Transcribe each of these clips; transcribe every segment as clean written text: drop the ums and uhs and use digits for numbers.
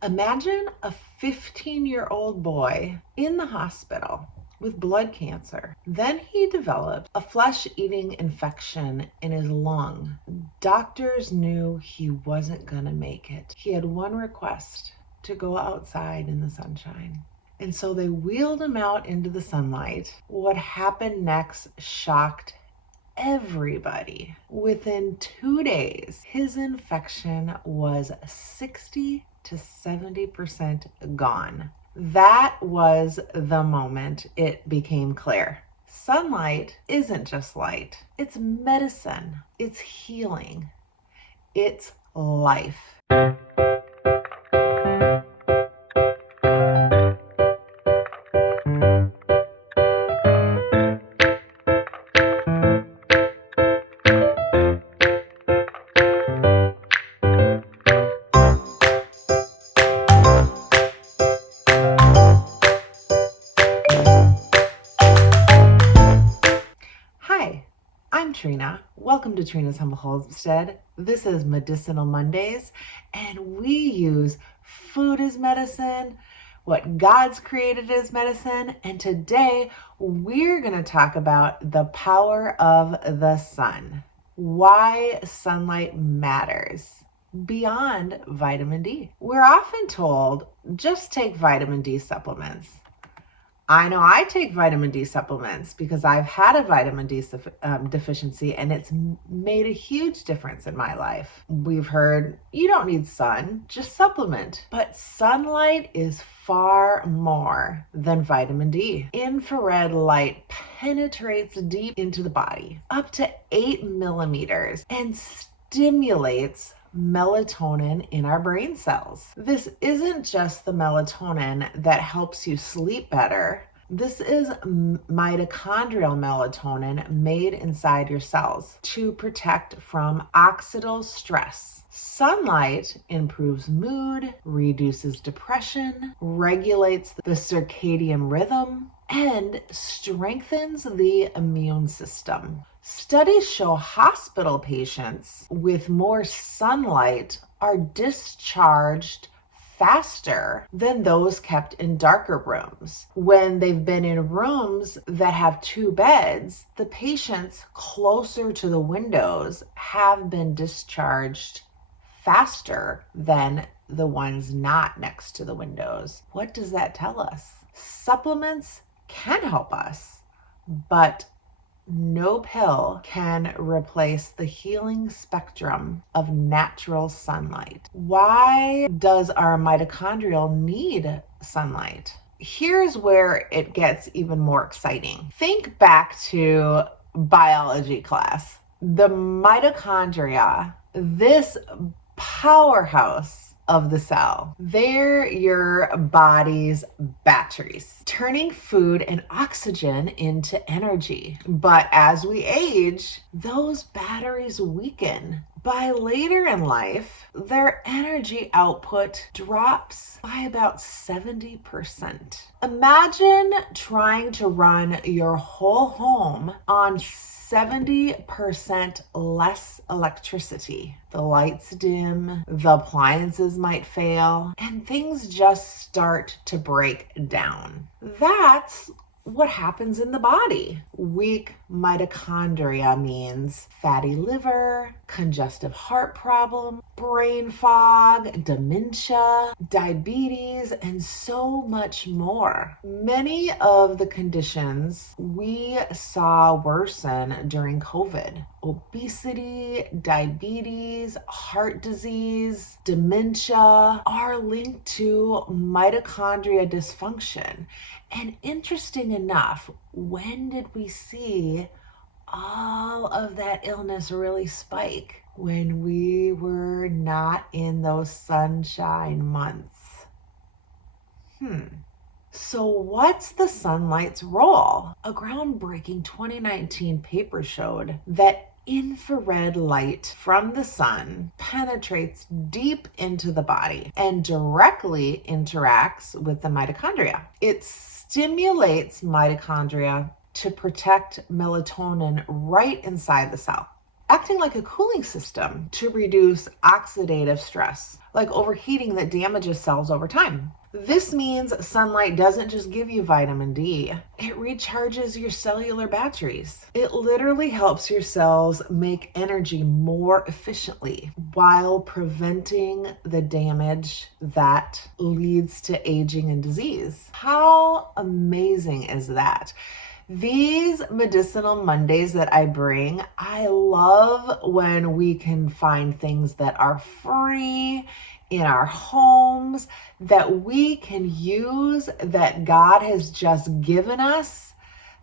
Imagine a 15-year-old boy in the hospital with blood cancer. Then he developed a flesh-eating infection in his lung. Doctors knew he wasn't going to make it. He had one request: to go outside in the sunshine. And so they wheeled him out into the sunlight. What happened next shocked everybody. Within 2 days, his infection was 60 to 70% gone. That was the moment it became clear. Sunlight isn't just light. It's medicine. It's healing. It's life. Hi, I'm Trina. Welcome to Trina's Humble Homestead. This is Medicinal Mondays, and we use food as medicine, what God's created as medicine, and today we're going to talk about the power of the sun, why sunlight matters beyond vitamin D. We're often told, just take vitamin D supplements. I know I take vitamin D supplements because I've had a vitamin D deficiency, and it's made a huge difference in my life. We've heard you don't need sun, just supplement. But sunlight is far more than vitamin D. Infrared light penetrates deep into the body, up to 8 millimeters, and stimulates melatonin in our brain cells. This isn't just the melatonin that helps you sleep better. This is mitochondrial melatonin made inside your cells to protect from oxidative stress. Sunlight improves mood, reduces depression, regulates the circadian rhythm, and strengthens the immune system. Studies show hospital patients with more sunlight are discharged faster than those kept in darker rooms. When they've been in rooms that have 2 beds, the patients closer to the windows have been discharged faster than the ones not next to the windows. What does that tell us? Supplements can help us, but no pill can replace the healing spectrum of natural sunlight. Why does our mitochondria need sunlight? Here's where it gets even more exciting. Think back to biology class. The mitochondria, this powerhouse of the cell, they're your body's batteries, turning food and oxygen into energy. But as we age, those batteries weaken. By later in life, their energy output drops by about 70%. Imagine trying to run your whole home on 70% less electricity. The lights dim, the appliances might fail, and things just start to break down. That's what happens in the body. Weak mitochondria means fatty liver, congestive heart problem, brain fog, dementia, diabetes, and so much more. Many of the conditions we saw worsen during COVID: obesity, diabetes, heart disease, dementia, are linked to mitochondria dysfunction. And interesting enough, when did we see all of that illness really spike? When we were not in those sunshine months. So what's the sunlight's role? A groundbreaking 2019 paper showed that infrared light from the sun penetrates deep into the body and directly interacts with the mitochondria. It stimulates mitochondria to protect melatonin right inside the cell. acting like a cooling system to reduce oxidative stress, like overheating that damages cells over time. This means sunlight doesn't just give you vitamin D, it recharges your cellular batteries. It literally helps your cells make energy more efficiently while preventing the damage that leads to aging and disease. How amazing is that? These Medicinal Mondays that I bring, I love when we can find things that are free in our homes that we can use, that God has just given us,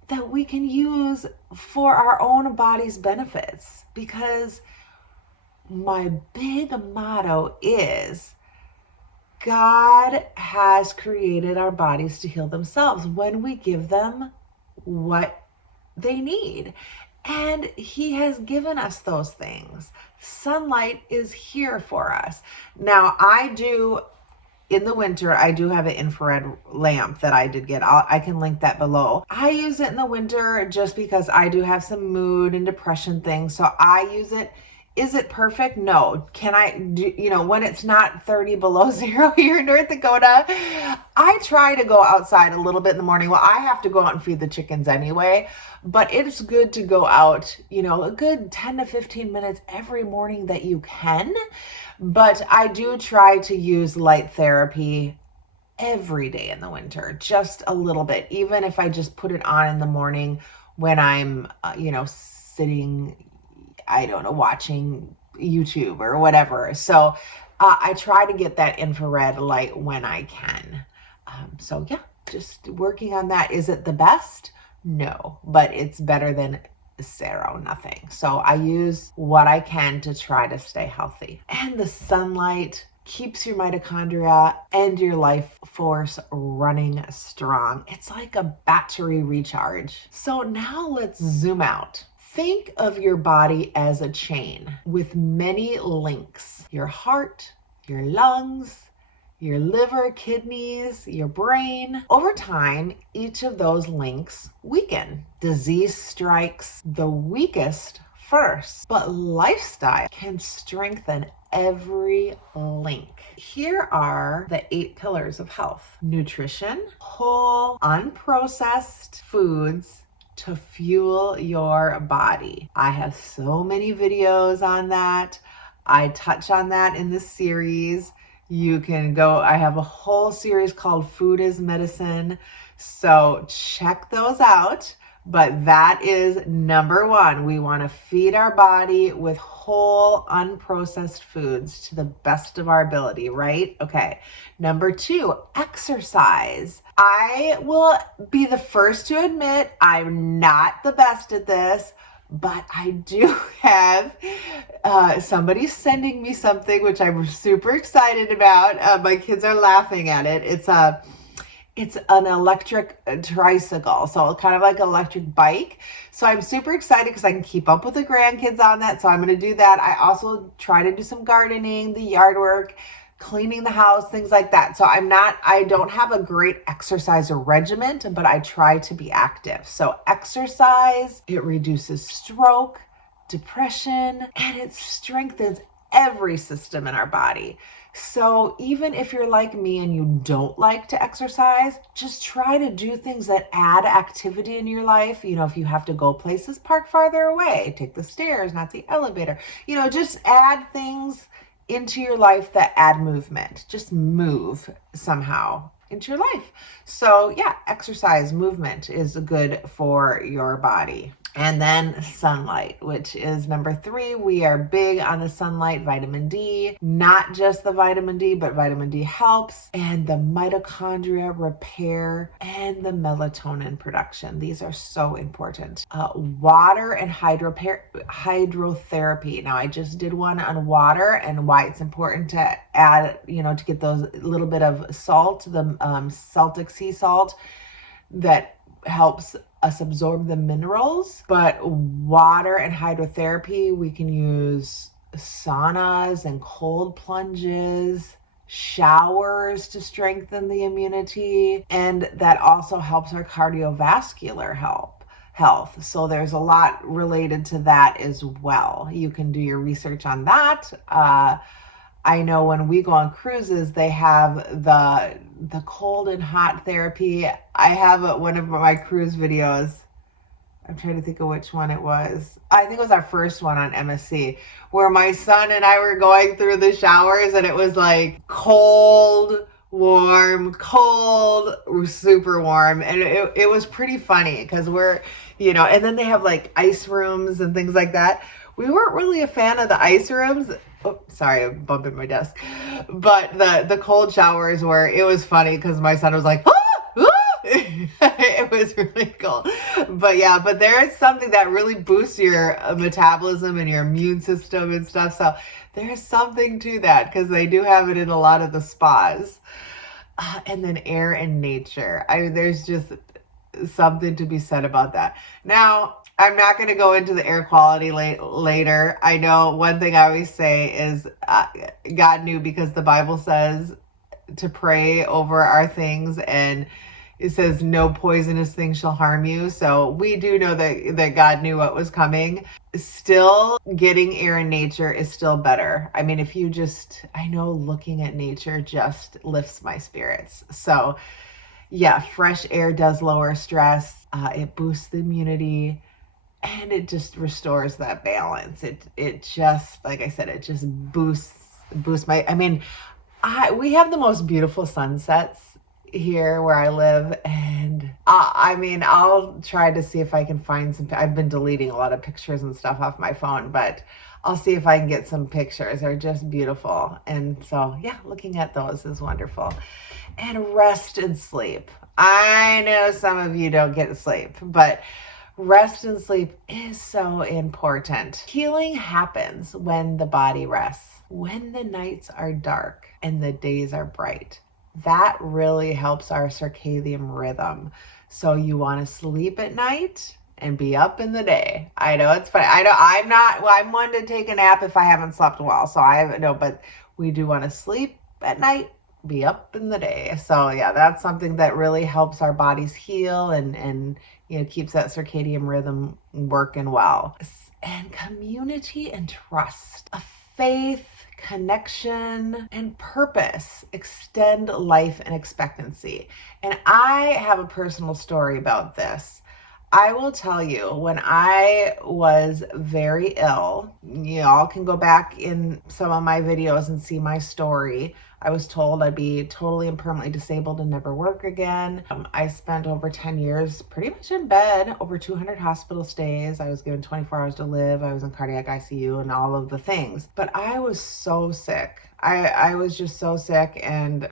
that we can use for our own body's benefits. Because my big motto is God has created our bodies to heal themselves when we give them what they need. And He has given us those things. Sunlight is here for us. Now, in the winter, I do have an infrared lamp that I did get. I can link that below. I use it in the winter just because I do have some mood and depression things. So I use it. Is it perfect? No. Can I do, when it's not 30 below zero here in North Dakota, I try to go outside a little bit in the morning. Well, I have to go out and feed the chickens anyway, but it's good to go out, a good 10 to 15 minutes every morning that you can. But I do try to use light therapy every day in the winter, just a little bit, even if I just put it on in the morning when I'm, sitting, I don't know, watching YouTube or whatever. So I try to get that infrared light when I can. So yeah, just working on that. Is it the best? No, but it's better than zero, nothing. So I use what I can to try to stay healthy. And the sunlight keeps your mitochondria and your life force running strong. It's like a battery recharge. So now let's zoom out. Think of your body as a chain with many links. Your heart, your lungs, your liver, kidneys, your brain. Over time, each of those links weaken. Disease strikes the weakest first, but lifestyle can strengthen every link. Here are the 8 pillars of health: nutrition, whole, unprocessed foods to fuel your body. I have so many videos on that. I touch on that in this series. You can go, I have a whole series called Food is Medicine. So check those out. But that is number 1. We want to feed our body with whole, unprocessed foods to the best of our ability, right? Okay. Number 2, exercise. I will be the first to admit I'm not the best at this, but I do have somebody sending me something which I'm super excited about. My kids are laughing at it. It's an electric tricycle, so kind of like an electric bike. So I'm super excited because I can keep up with the grandkids on that. So I'm going to do that. I also try to do some gardening, the yard work, cleaning the house, things like that. So I don't have a great exercise regimen, but I try to be active. So exercise, it reduces stroke, depression, and it strengthens every system in our body. So even if you're like me and you don't like to exercise, just try to do things that add activity in your life. If you have to go places, park farther away, take the stairs, not the elevator. Just add things into your life that add movement. Just move somehow into your life. So yeah, exercise, movement is good for your body. And then sunlight, which is number 3. We are big on the sunlight, vitamin D, not just the vitamin D, but vitamin D helps, and the mitochondria repair and the melatonin production. These are so important. Water and hydrotherapy. Now I just did one on water and why it's important to add, to get those little bit of salt, the Celtic sea salt that helps us absorb the minerals. But water and hydrotherapy, we can use saunas and cold plunges, showers to strengthen the immunity, and that also helps our cardiovascular health. health. So there's a lot related to that as well. You can do your research on that. I know when we go on cruises, they have the cold and hot therapy. I have one of my cruise videos. I'm trying to think of which one it was. I think it was our first one on MSC, where my son and I were going through the showers, and it was like cold, warm, cold, super warm. And it was pretty funny because we're, and then they have like ice rooms and things like that. We weren't really a fan of the ice rooms. Oh, sorry, I'm bumping my desk. But the cold showers it was funny because my son was like, ah! It was really cool. But there is something that really boosts your metabolism and your immune system and stuff. So there's something to that because they do have it in a lot of the spas. And then air and nature. There's just something to be said about that. Now, I'm not going to go into the air quality later. I know one thing I always say is God knew, because the Bible says to pray over our things, and it says no poisonous thing shall harm you. So we do know that God knew what was coming. Still, getting air in nature is still better. I mean, I know looking at nature just lifts my spirits. So yeah, fresh air does lower stress. It boosts the immunity. And it just restores that balance. It just, like I said, it just boosts we have the most beautiful sunsets here where I live. And I'll try to see if I can find I've been deleting a lot of pictures and stuff off my phone, but I'll see if I can get some pictures. They're just beautiful. And so, yeah, looking at those is wonderful. And rest and sleep. I know some of you don't get sleep, but rest and sleep is so important. Healing happens when the body rests, when the nights are dark and the days are bright. That really helps our circadian rhythm. So you want to sleep at night and be up in the day. I know it's funny. I'm one to take a nap if I haven't slept well. But we do want to sleep at night, be up in the day. So yeah, that's something that really helps our bodies heal and keeps that circadian rhythm working well. And community and trust, a faith, connection, and purpose extend life and expectancy. And I have a personal story about this. I will tell you, when I was very ill, y'all can go back in some of my videos and see my story. I was told I'd be totally and permanently disabled and never work again. I spent over 10 years pretty much in bed, over 200 hospital stays. I was given 24 hours to live. I was in cardiac ICU and all of the things. But I was so sick. I was just so sick, and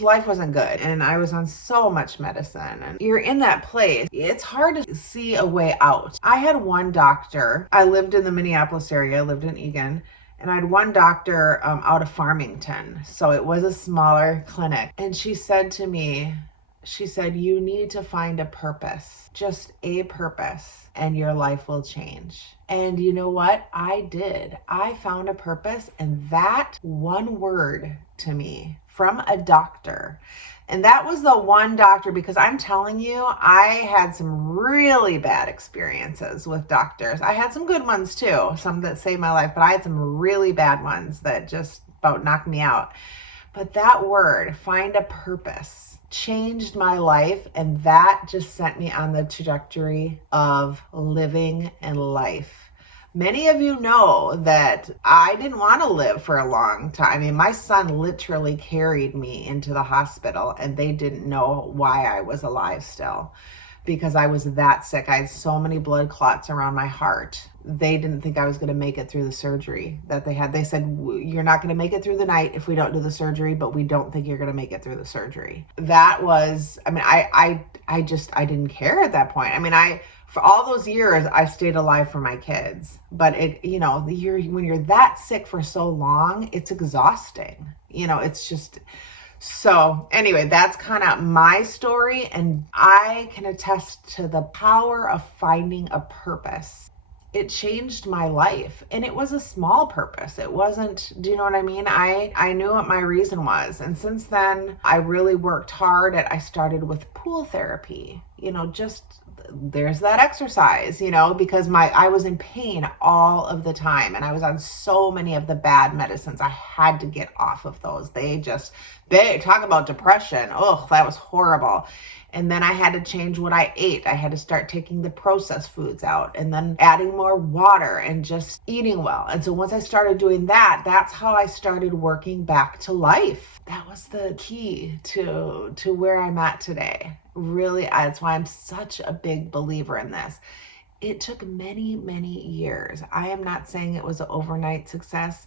life wasn't good. And I was on so much medicine. And you're in that place. It's hard to see a way out. I had one doctor. I lived in the Minneapolis area. I lived in Eagan. And I had one doctor out of Farmington. So it was a smaller clinic. And she said to me, you need to find a purpose, just a purpose, and your life will change. And you know what? I did. I found a purpose, and that one word to me from a doctor. And that was the one doctor, because I'm telling you, I had some really bad experiences with doctors. I had some good ones too, some that saved my life, but I had some really bad ones that just about knocked me out. But that word, find a purpose, changed my life, and that just sent me on the trajectory of living and life. Many of you know that I didn't want to live for a long time. I mean, my son literally carried me into the hospital, and they didn't know why I was alive still, because I was that sick. I had so many blood clots around my heart. They didn't think I was going to make it through the surgery that they had. They said, you're not going to make it through the night if we don't do the surgery, but we don't think you're going to make it through the surgery. That was, I didn't care at that point. For all those years, I stayed alive for my kids. But when you're that sick for so long, it's exhausting. It's just... So anyway, that's kind of my story, and I can attest to the power of finding a purpose. It changed my life, and it was a small purpose. It wasn't, do you know what I mean? I knew what my reason was. And since then, I really worked hard I started with pool therapy, just there's that exercise, because I was in pain all of the time, and I was on so many of the bad medicines. I had to get off of those. They talk about depression. Oh, that was horrible. And then I had to change what I ate. I had to start taking the processed foods out, and then adding more water and just eating well. And so once I started doing that, that's how I started working back to life. That was the key to where I'm at today. Really, that's why I'm such a big believer in this. It took many, many years. I am not saying it was an overnight success,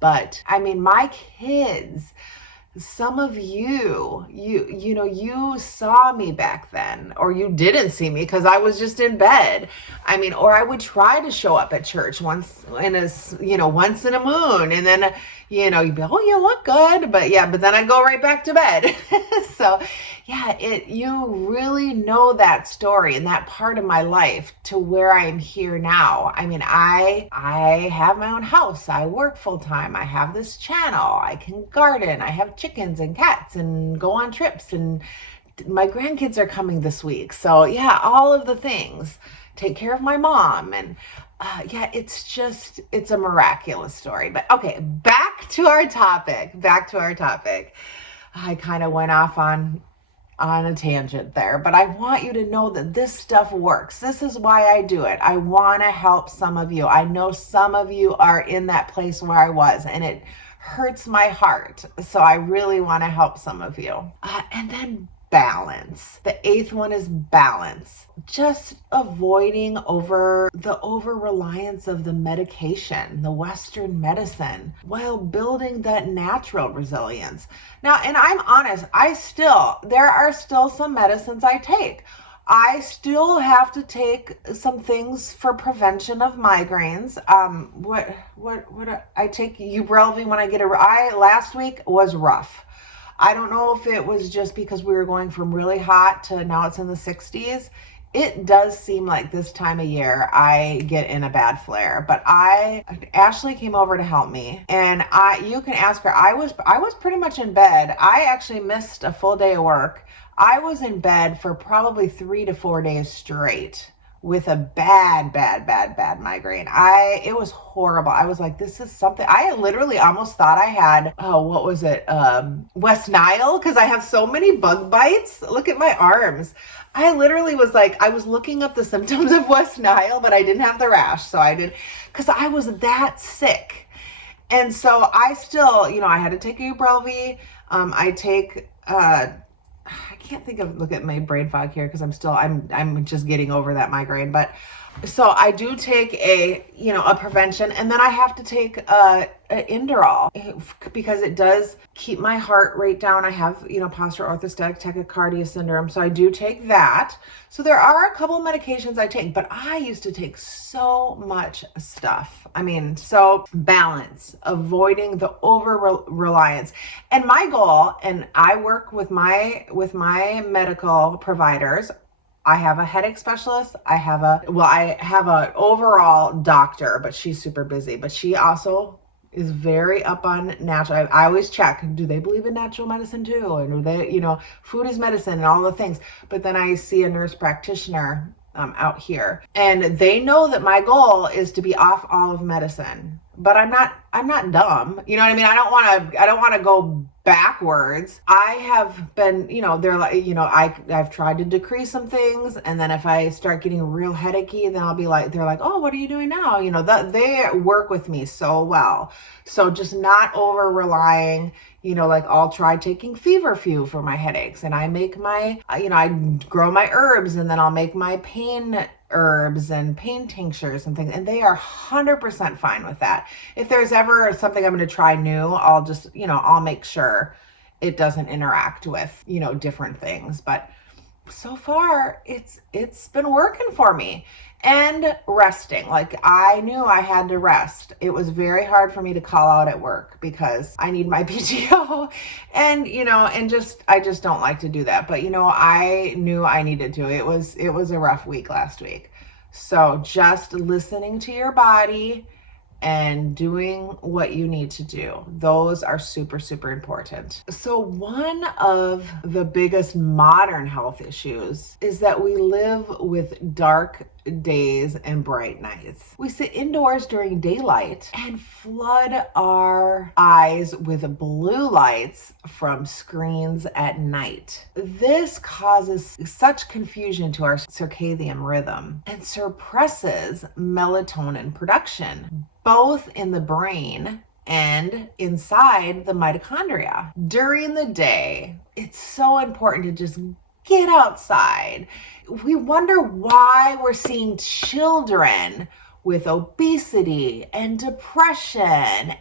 but I mean, my kids, some of you saw me back then, or you didn't see me because I was just in bed. I mean, or I would try to show up at church once in a moon, and then, you'd be, oh, you look good, but then I'd go right back to bed. So yeah, you really know that story and that part of my life to where I am here now. I mean, I have my own house. I work full time. I have this channel. I can garden. I have chickens and cats and go on trips, and my grandkids are coming this week. So yeah, all of the things. Take care of my mom, and it's a miraculous story. But okay, back to our topic. I kind of went off on a tangent there, but I want you to know that this stuff works. This is why I do it. I want to help some of you. I know some of you are in that place where I was, and it hurts my heart. So I really want to help some of you. And then balance. The 8th one is balance. Just avoiding the over-reliance of the medication, the Western medicine, while building that natural resilience. Now, and I'm honest, there are still some medicines I take. I still have to take some things for prevention of migraines. I take Ubrelvy when I get last week was rough. I don't know if it was just because we were going from really hot to now it's in the 60s. It does seem like this time of year I get in a bad flare, but Ashley came over to help me, and you can ask her. I was pretty much in bed. I actually missed a full day of work. I was in bed for probably 3 to 4 days straight with a bad migraine. It was horrible. I was like, this is something. I literally almost thought I had, what was it? West Nile, because I have so many bug bites. Look at my arms. I literally was like, I was looking up the symptoms of West Nile, but I didn't have the rash. So I did, because I was that sick. And so I still, I had to take Ubrelvy. I take, I can't look at my brain fog here because I'm just getting over that migraine. But so I do take a prevention, and then I have to take a Inderal because it does keep my heart rate down. I have, postural orthostatic tachycardia syndrome. So I do take that. So there are a couple of medications I take, but I used to take so much stuff. I mean, so balance, avoiding the over-reliance. And my goal, and I work with my medical providers. I have a headache specialist. I have an overall doctor, but she's super busy. But she also is very up on natural. I always check, do they believe in natural medicine too? And do they, food is medicine and all the things. But then I see a nurse practitioner out here, and they know that my goal is to be off all of medicine. But I'm not dumb. You know what I mean? I don't want to go backwards. I have been, they're like, I've tried to decrease some things, and then if I start getting real headachy, then I'll be like, they're like, oh, what are you doing now? They work with me so well. So just not over relying, like I'll try taking feverfew for my headaches, and I make I grow my herbs, and then I'll make my pain herbs and pain tinctures and things, and they are 100% fine with that. If there's ever something I'm going to try new, I'll just, I'll make sure it doesn't interact with, different things. But so far it's been working for me. And resting, like I knew I had to rest. It was very hard for me to call out at work because I need my PTO, and I just don't like to do that. But I knew I needed to. It was a rough week last week. So just listening to your body and doing what you need to do. Those are super, super important. So one of the biggest modern health issues is that we live with dark days and bright nights. We sit indoors during daylight and flood our eyes with blue lights from screens at night. This causes such confusion to our circadian rhythm and suppresses melatonin production, both in the brain and inside the mitochondria. During the day, it's so important to just get outside. We wonder why we're seeing children with obesity and depression,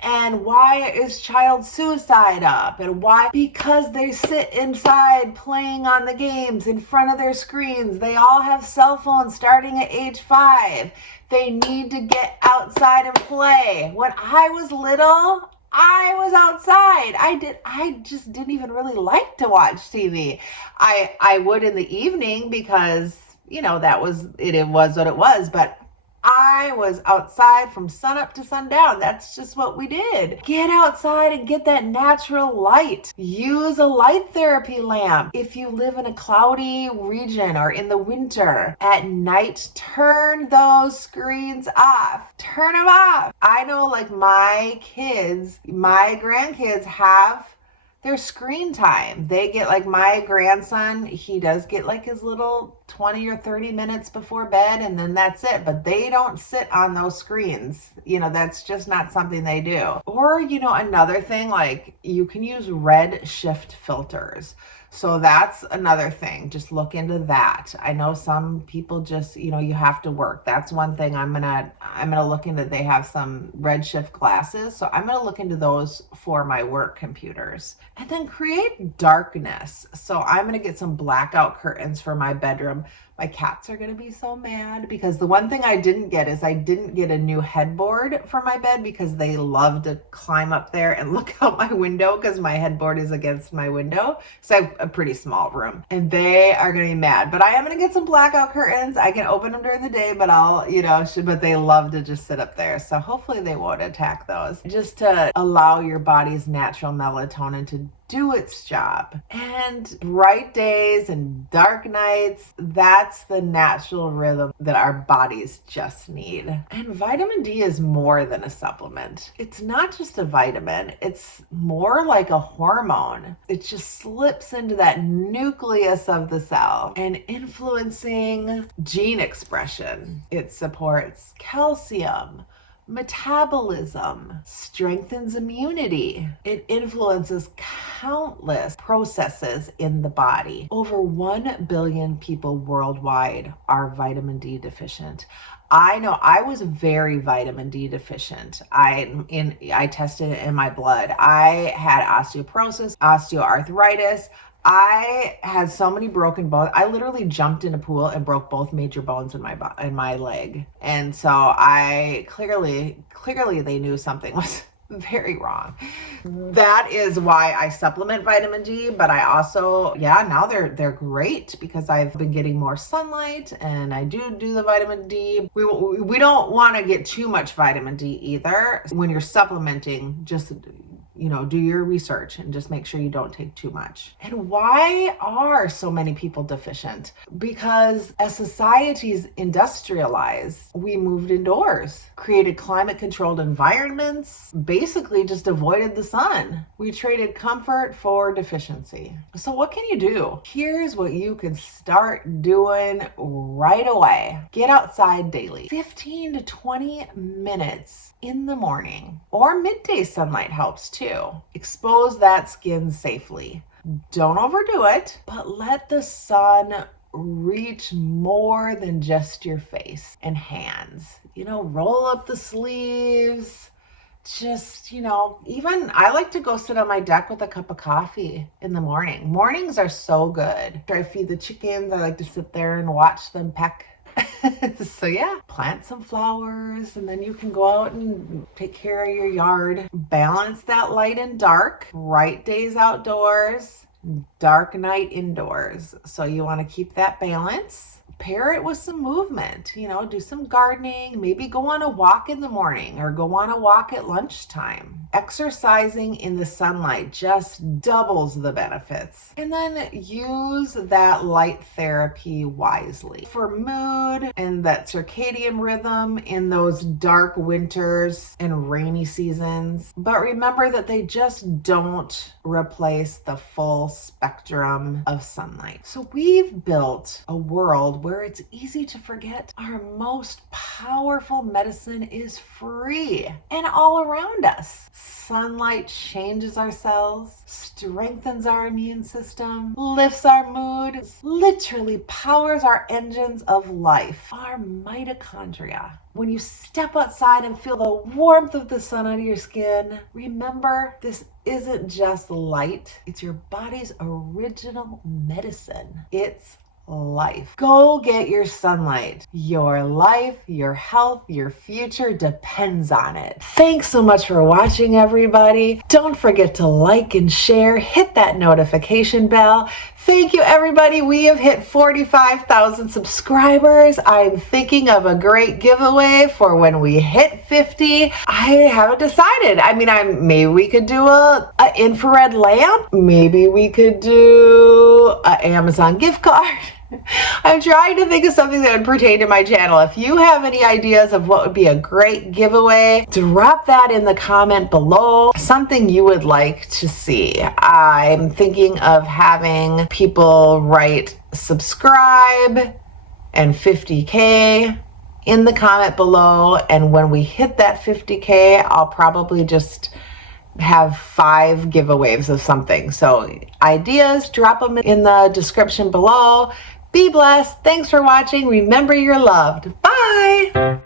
and why is child suicide up, and why? Because they sit inside playing on the games in front of their screens. They all have cell phones starting at age 5. They need to get outside and play. When I was little, I was outside. I just didn't even really like to watch TV. I would in the evening because, that was it. It was what it was, but I was outside from sunup to sundown. That's just what we did. Get outside and get that natural light. Use a light therapy lamp. If you live in a cloudy region or in the winter, at night, turn those screens off. Turn them off. I know, like, my grandkids have their screen time. They get, like, my grandson, he does get like his little 20 or 30 minutes before bed, and then that's it. But they don't sit on those screens. That's just not something they do. Or, another thing, like, you can use red shift filters. So that's another thing. Just look into that. I know some people just, you have to work. That's one thing I'm gonna look into. They have some redshift glasses. So I'm gonna look into those for my work computers. And then create darkness. So I'm gonna get some blackout curtains for my bedroom. My cats are going to be so mad because the one thing I didn't get is I didn't get a new headboard for my bed because they love to climb up there and look out my window because my headboard is against my window. So I have a pretty small room and they are going to be mad. But I am going to get some blackout curtains. I can open them during the day, but but they love to just sit up there. So hopefully they won't attack those. Just to allow your body's natural melatonin to do its job. And bright days and dark nights, that's the natural rhythm that our bodies just need. And vitamin D is more than a supplement. It's not just a vitamin, it's more like a hormone. It just slips into that nucleus of the cell and influencing gene expression. It supports calcium, metabolism, strengthens immunity. It influences countless processes in the body. Over 1 billion people worldwide are vitamin D deficient. I know I was very vitamin D deficient. I tested it in my blood. I had osteoporosis, osteoarthritis. I had so many broken bones. I literally jumped in a pool and broke both major bones in my leg. And so I clearly they knew something was very wrong. That is why I supplement vitamin D, but I also, now they're great because I've been getting more sunlight and I do the vitamin D. We don't want to get too much vitamin D either. When you're supplementing, just do your research and just make sure you don't take too much. And why are so many people deficient? Because as societies industrialized, we moved indoors, created climate-controlled environments, basically just avoided the sun. We traded comfort for deficiency. So what can you do? Here's what you can start doing right away. Get outside daily. 15 to 20 minutes in the morning, or midday sunlight helps too. Expose that skin safely. Don't overdo it, but let the sun reach more than just your face and hands. Roll up the sleeves. Just, even I like to go sit on my deck with a cup of coffee in the morning. Mornings are so good. After I feed the chickens, I like to sit there and watch them peck. So plant some flowers and then you can go out and take care of your yard. Balance that light and dark. Bright days outdoors, dark night indoors. So you want to keep that balance. pair it with some movement, do some gardening, maybe go on a walk in the morning or go on a walk at lunchtime. Exercising in the sunlight just doubles the benefits. And then use that light therapy wisely for mood and that circadian rhythm in those dark winters and rainy seasons. But remember that they just don't replace the full spectrum of sunlight. So we've built a world where it's easy to forget our most powerful medicine is free and all around us. Sunlight changes our cells, strengthens our immune system, lifts our mood, literally powers our engines of life, our mitochondria. When you step outside and feel the warmth of the sun on your skin, remember this isn't just light, it's your body's original medicine. It's life. Go get your sunlight. Your life, your health, your future depends on it. Thanks so much for watching, everybody. Don't forget to like and share, hit that notification bell. Thank you, everybody. We have hit 45,000 subscribers. I'm thinking of a great giveaway for when we hit 50. I haven't decided. Maybe we could do a infrared lamp. Maybe we could do an Amazon gift card. I'm trying to think of something that would pertain to my channel. If you have any ideas of what would be a great giveaway, drop that in the comment below. Something you would like to see. I'm thinking of having people write subscribe and 50K in the comment below. And when we hit that 50K, I'll probably just have 5 giveaways of something. So ideas, drop them in the description below. Be blessed. Thanks for watching. Remember you're loved. Bye.